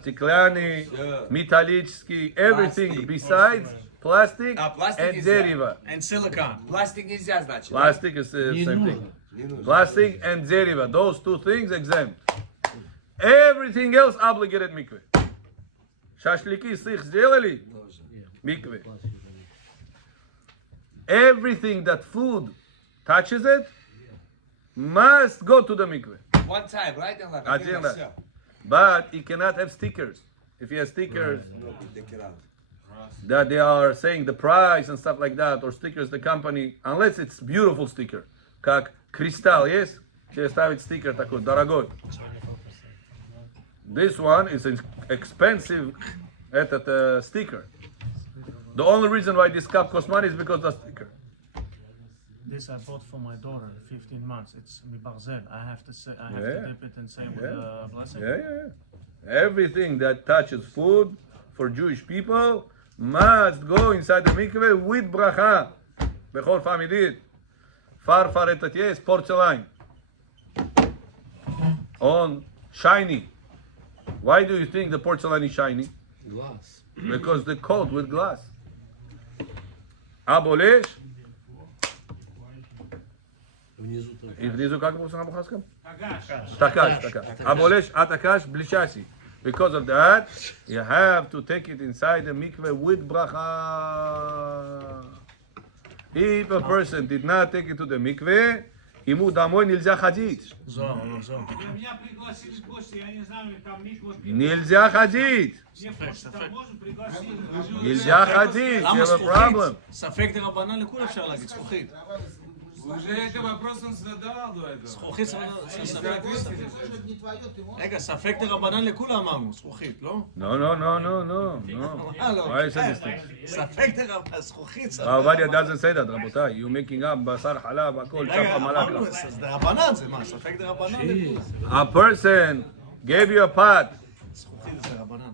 стеклянный, металлический, everything besides plastic and дерево. And silicon. Пластик нельзя, значит. Plastic is the same thing. Plastic and дерево, those two things exempt. Everything else obligated mikveh. Шашлыки с их сделали, mikveh. Everything that food touches it must go to the mikveh. One time, right? Один раз. But he cannot have stickers. If he has stickers that they are saying the price and stuff like that, or stickers the company, unless it's beautiful sticker, как кристалл, yes? Через ставить sticker такой дорогой. This one is an expensive этот sticker. The only reason why this cup costs money is because of the sticker. This I bought for my daughter, 15 months. It's mibarzel. I have to say, I have Yeah. to dip it and say with the blessing. Yeah. Everything that touches food for Jewish people must go inside the mikveh with bracha. Bechol famidit. Farfaretat, yes, porcelain. On shiny. Why do you think the porcelain is shiny? Glass. Because they're coated with glass. Abolish. Внизу там. И внизу как написано на бухарском? Такаш. Abolish, atakash, blishasi. Because of that, you have to take it inside the mikveh with bracha. If a person did not take it to the mikveh, ему домой нельзя ходить. Меня пригласили в гости, я не знаю, там микву. Нельзя ходить. Можно пригласить. Нельзя ходить. You have a problem. ספק דרבנן לכול אפשר להגיד, זכוכית. Уже это вопрос он задавал до этого. זכוכית, ספק. רגע, ספק דרבנן לכול אמרנו, זכוכית, לא? No. Why is this thing? ספק דרבנן, זכוכית. Avadia doesn't say that, רבותיי. You making up בשר חלב, הכל, רגע, צ'פה אמרנו, מלאכה. אז דרבנן זה מה? ספק דרבנן לכול. A person gave you a pot. זכוכית זה דרבנן.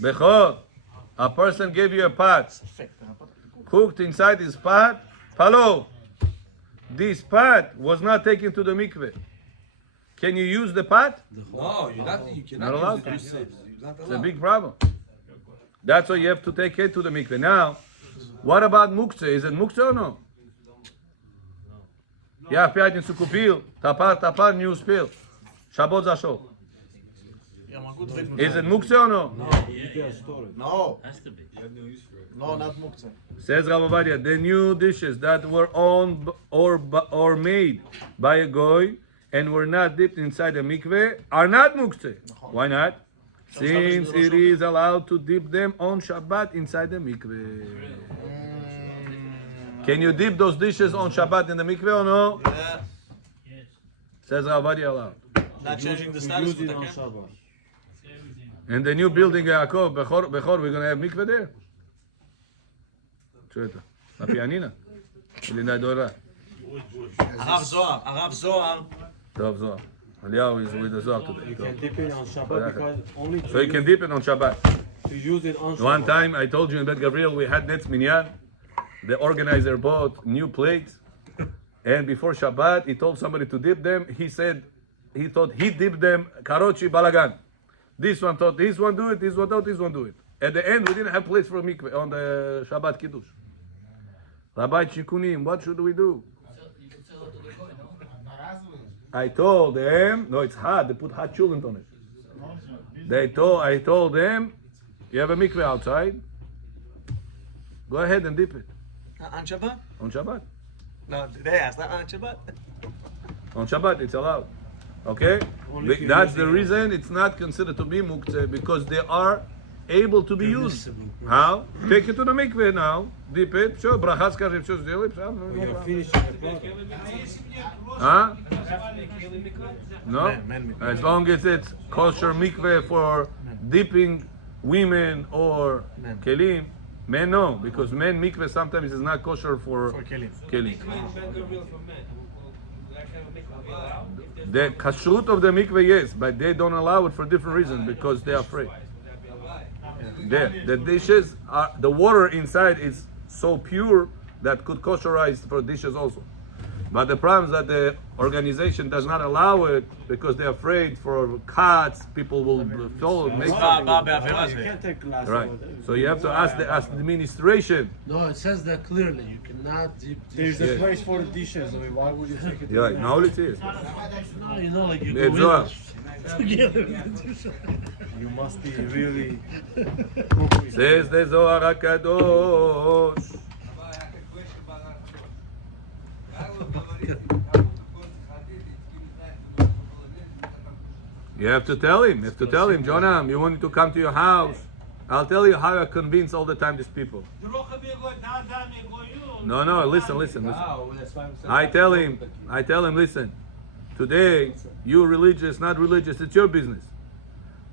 Bechor, a person gave you a pot. ספק דרבנן. Cooked inside his pot, palo. This pot was not taken to the mikveh. Can you use the pot? No, you Not cannot allowed. use it. You're not It's a allowed. big problem. That's why you have to take it to the mikveh. Now, what about muktzeh? Is it muktzeh or no? Я в пятницу купил, топар не успел. Шаббат зашел. Is it muktzeh or no? No, Has to be. no, not muktzeh. Says Rav Ovadia, the new dishes that were owned or made by a goy and were not dipped inside the mikveh are not muktzeh. Why not? Since it is allowed to dip them on Shabbat inside the mikveh. Can you dip those dishes on Shabbat in the mikveh or no? Yeah. Says Rav Ovadia allowed. Not changing the To status. use it but on okay. Shabbat. In the new building, Yaakov, Bechor, we're going to have mikveh there? שואל אותה, הפיאנינה? אלינה דורה. הרב זוהר. טוב, זוהר. אליהו is with the Zohar You today. can dip it on Shabbat because only So you can dip it on Shabbat. to use it on Shabbat. One time I told you in Bet Gabriel we had Netz Minyan. The organizer bought new plates. And before Shabbat he told somebody to dip them. He said, he thought he dipped them Karochi Balagan. This one thought this one do it, this one thought this one do it. At the end we didn't have plates for mikveh on the Shabbat Kiddush. Rabbi Chikunim, what should we do? I told them, no, it's hot. They put hot coolant on it. I told them, you have a mikveh outside. Go ahead and dip it. On Shabbat? On Shabbat. No, they asked that on Shabbat. On Shabbat, it's allowed. Okay? That's the reason it's not considered to be muktzeh, because they are able to be used. How? Take it to the mikveh now. Dip it. Sure. Brachas karim. Sure. We are finishing the product. Huh? No? As long as it's kosher mikveh for dipping women or kelim. Men no, because men mikveh sometimes is not kosher for kelim. The kashrut of the mikveh, yes, but they don't allow it for different reasons because they're afraid. The dishes are, the water inside is so pure that could kosherize for dishes also. But the problem is that the organization does not allow it because they're afraid for cuts, people will fall. You can't take glass. Right. So you have to ask the administration. No, it says that clearly. You cannot dip There's a place for the dishes. I mean, why would you take it? Yeah, right. Now it is. No, you know, like you It's go Zohar. in. You must be really. Says the Zohar HaKadosh. You have to tell him. You have to tell him, Jonah, you want me to come to your house. I'll tell you how I convince all the time these people. No, listen. I tell him, listen, today, you religious, not religious, it's your business.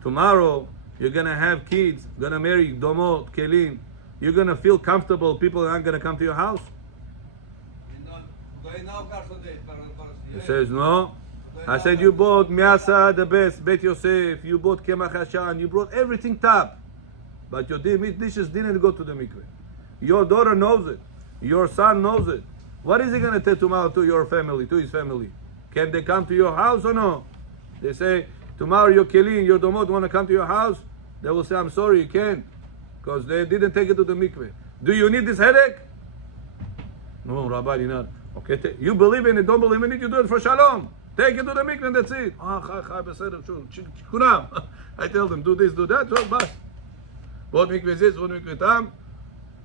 Tomorrow, you're going to have kids, going to marry domot, kelim. You're going to feel comfortable. People aren't going to come to your house. He says, no. I said, you bought Miasa, the best, Bet Yosef, you bought Kemach Hashan, you brought everything top. But your dishes didn't go to the mikveh. Your daughter knows it. Your son knows it. What is he going to tell tomorrow to your family, to his family? Can they come to your house or no? They say, tomorrow your kelim, your domot want to come to your house? They will say, I'm sorry, you can't. Because they didn't take it to the mikveh. Do you need this headache? No, Rabbi, you're not. Okay, you believe in it, don't believe in it, you do it for shalom. Take it to the mikveh and that's it. I tell them, do this, do that, so bas. What mikveh is this, what mikveh tam?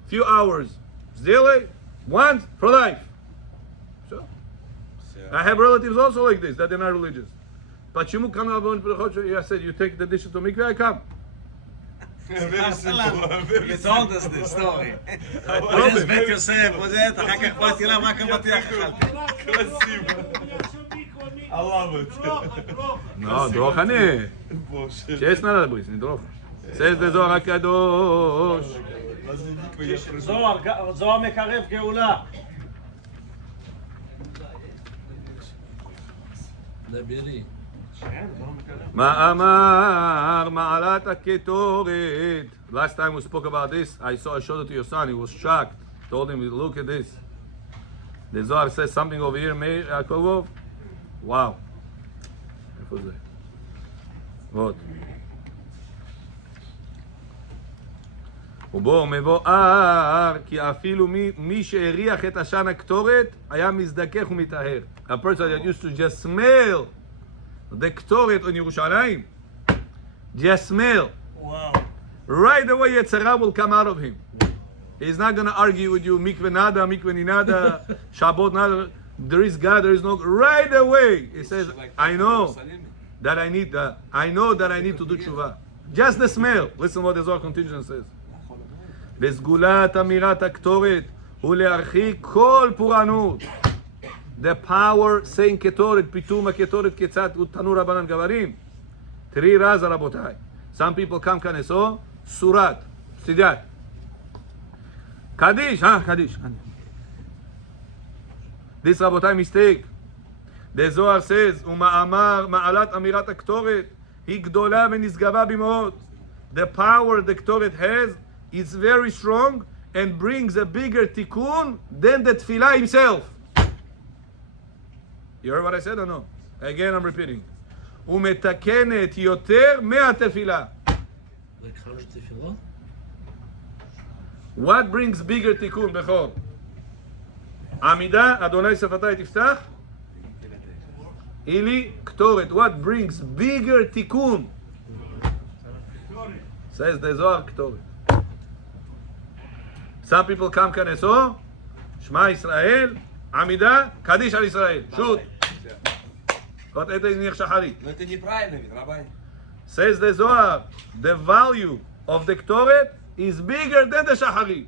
Few hours. Daily, once, for life. So, I have relatives also like this, that they're not religious. But Shimu come out, I said, you take the dishes to mikveh, I come. Very simple. You told us this story. This Bet Yosef, אחר כך באתי לה, מה כמבטיח אכלתי? I love it. No, drog אני. שיש נא לבריס, נדרוך. Says the Zohar HaKadosh. זוהר מקרב גאולה. דברי. Ma'amar ma'alat haketoret. Last time we spoke about this, I showed it to your son. He was shocked. Told him, look at this. The Zohar says something over here, Meir Yaakov. Wow. What? ובו מבואר כי אפילו מי שהריח את עשן הקטורת היה מזדכך ומטהר. A person that used to just smell the Ktoret on Yerushalayim, just smell. Wow. Right away, Yetzirah will come out of him. He's not going to argue with you, mikveh nada, mikveh ninada, Shabbat nada. There is God, there is no. Right away, he says, I know that I need that. I know that I need to do tshuva. Just the smell. Listen what the Zohar continues and says. בסגולת אמירת הקטורת ולהרחיק כל פורענות. The power saying ketoret, pitum ketoret ketzat utanu rabanan gavarim. Three raza rabotai. Some people come kaneso surat sidat. Kaddish, Kaddish. This rabotai mistake. The Zohar says, uma'amar ma'alat amirat aktoret hi gdola v'nizgava b'moot. The power the ketoret has is very strong and brings a bigger tikkun than the tefillah himself. You heard what I said or no? Again, I'm repeating. ומתקנת יותר מהתפילה. Like how much tefillah? What brings bigger tikkun, בכור? עמידה, אדוני שפתי תפתח. אילי, קטורת. What brings bigger tikkun? Says the Zohar Ktoret. Some people come kaneso, Shema Israel, Amida, Kaddish al Israel. Shoot. Вот это из них шахарит. Но это неправильно, ведь, Рабай. Says the Zohar, the value of the Ktoret is bigger than the shaharit.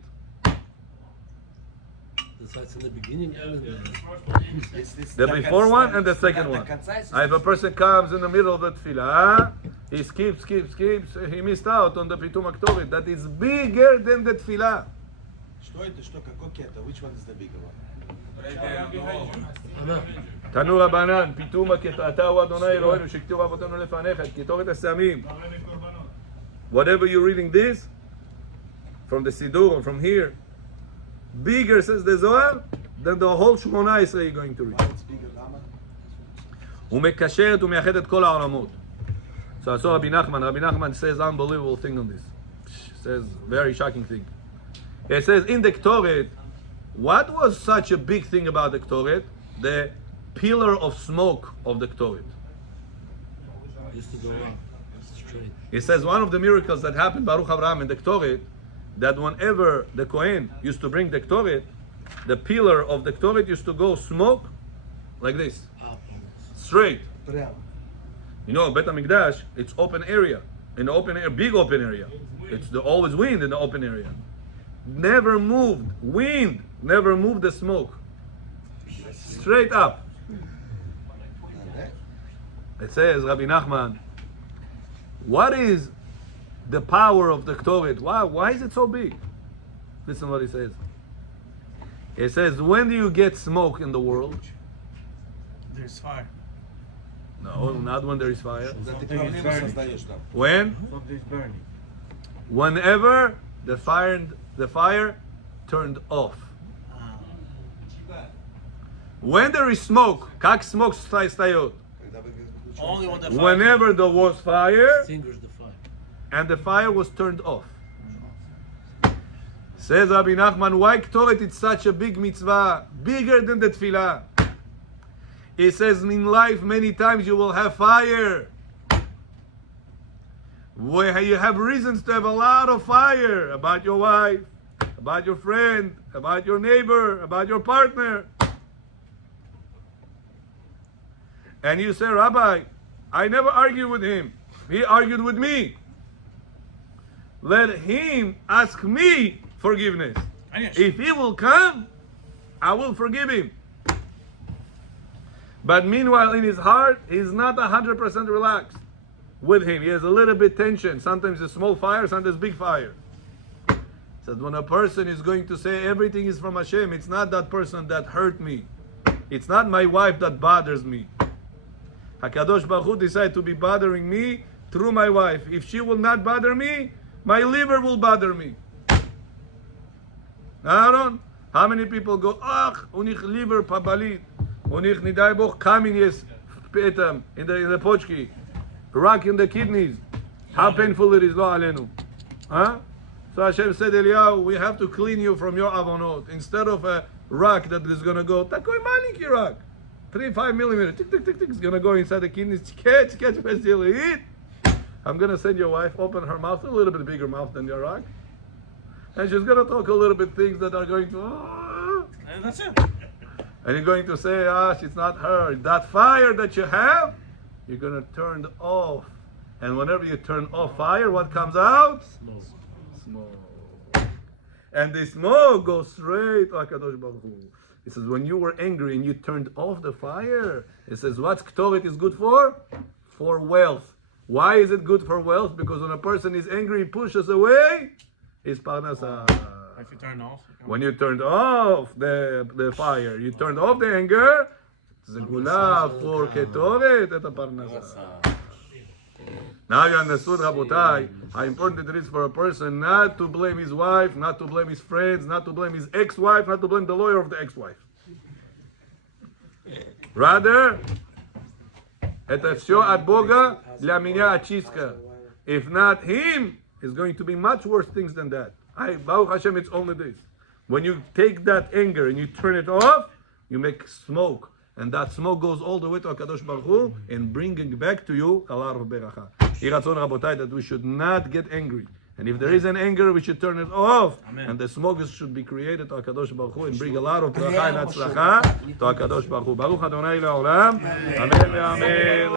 That's in the beginning and in The before one and the second one. If a person comes in the middle of the tefillah, he skips, he missed out on the pitum aktovet. That is bigger than the tefillah. Что это, что, какой кета? Which one is the bigger one? תנו רבנן, פיתום הכתר, אתה הוא אדוני אלוהינו שכתוב אבותינו לפניך, את כתורת הסמים. Whatever you're reading this, from the Siddur or from here, bigger, says the Zohar, than the whole Shmona Esrei you're going to read. הוא מקשר ומייחד את כל העולמות. So Rabbi Nachman says unbelievable thing on this. Says very shocking thing. He says in the Ktoret, what was such a big thing about the Ktoret? The pillar of smoke of the Ktoret. used to go up straight. He says one of the miracles that happened Baruch Avraham in the Ktoret, that whenever the Kohen used to bring the Ktoret, the pillar of the Ktoret used to go smoke like this, Up almost. straight. You know, Bet HaMikdash, it's open area. In the open air, big open area. It's always wind in the open area. Never moved, wind never moved the smoke. Straight up. It says, Rabbi Nachman, what is the power of the Ktoret? Why is it so big? Listen what he says. He says, when do you get smoke in the world? There's fire. No, not when there is fire. Something is burning. When? Something is burning. Whenever the fire turned off. When there is smoke, как smoke встает? Only when the fire. Whenever there was fire Extinguish the fire. and the fire was turned off. Says Rabbi Nachman, why Ktoret is such a big mitzvah, bigger than the tefillah? He says in life many times you will have fire. Where you have reasons to have a lot of fire about your wife, about your friend, about your neighbor, about your partner. And you say, Rabbi, I never argued with him. He argued with me. Let him ask me forgiveness. If he will come, I will forgive him. But meanwhile, in his heart, he's not 100% relaxed with him. He has a little bit tension. Sometimes a small fire, sometimes big fire. So when a person is going to say everything is from Hashem, it's not that person that hurt me. It's not my wife that bothers me. HaKadosh Baruch Hu decided to be bothering me through my wife. If she will not bother me, my liver will bother me. Aaron, how many people go, unik liver pabalit, unik nidai boch kamin yes petam in the pochki, rock in the kidneys. How painful it is, lo alenu. Huh? So Hashem said, Eliyahu, we have to clean you from your avonot. Instead of a rock that is going to go, takoi maliki rock. 3-5 millimeter, tick, tick, tick, tick, it's going to go inside the kidneys. Catch, eat. I'm going to send your wife, open her mouth, a little bit bigger mouth than your rock. And she's going to talk a little bit things that are going to, And that's it. and you're going to say, she's not her. That fire that you have, you're going to turn off. And whenever you turn off fire, what comes out? Smoke. Smoke. And the smoke goes straight to HaKadosh Baruch Hu. It says, when you were angry and you turned off the fire, it says, what's Ktoret is good for? For wealth. Why is it good for wealth? Because when a person is angry, he pushes away his parnasa. If you turn off. When you turned off the fire, you turned off the anger, it's a gula for Ketoret et parnasa. Now you understood, Rabotai, how important it is for a person not to blame his wife, not to blame his friends, not to blame his ex-wife, not to blame the lawyer of the ex-wife. Rather, et afsho ad boga le'aminya achiska. If not him, it's going to be much worse things than that. Baruch Hashem, it's only this. When you take that anger and you turn it off, you make smoke. And that smoke goes all the way to HaKadosh Baruch Hu and bringing back to you a lot of beracha. Yeh Ratzon Rabotai, that we should not get angry. And if there is an anger, we should turn it off. Amen. And the smoke should be created to HaKadosh Baruch Hu and bring a lot of bracha and hatzlacha to HaKadosh Baruch Hu. Baruch Adonai Le'olam. Amen ve'amen.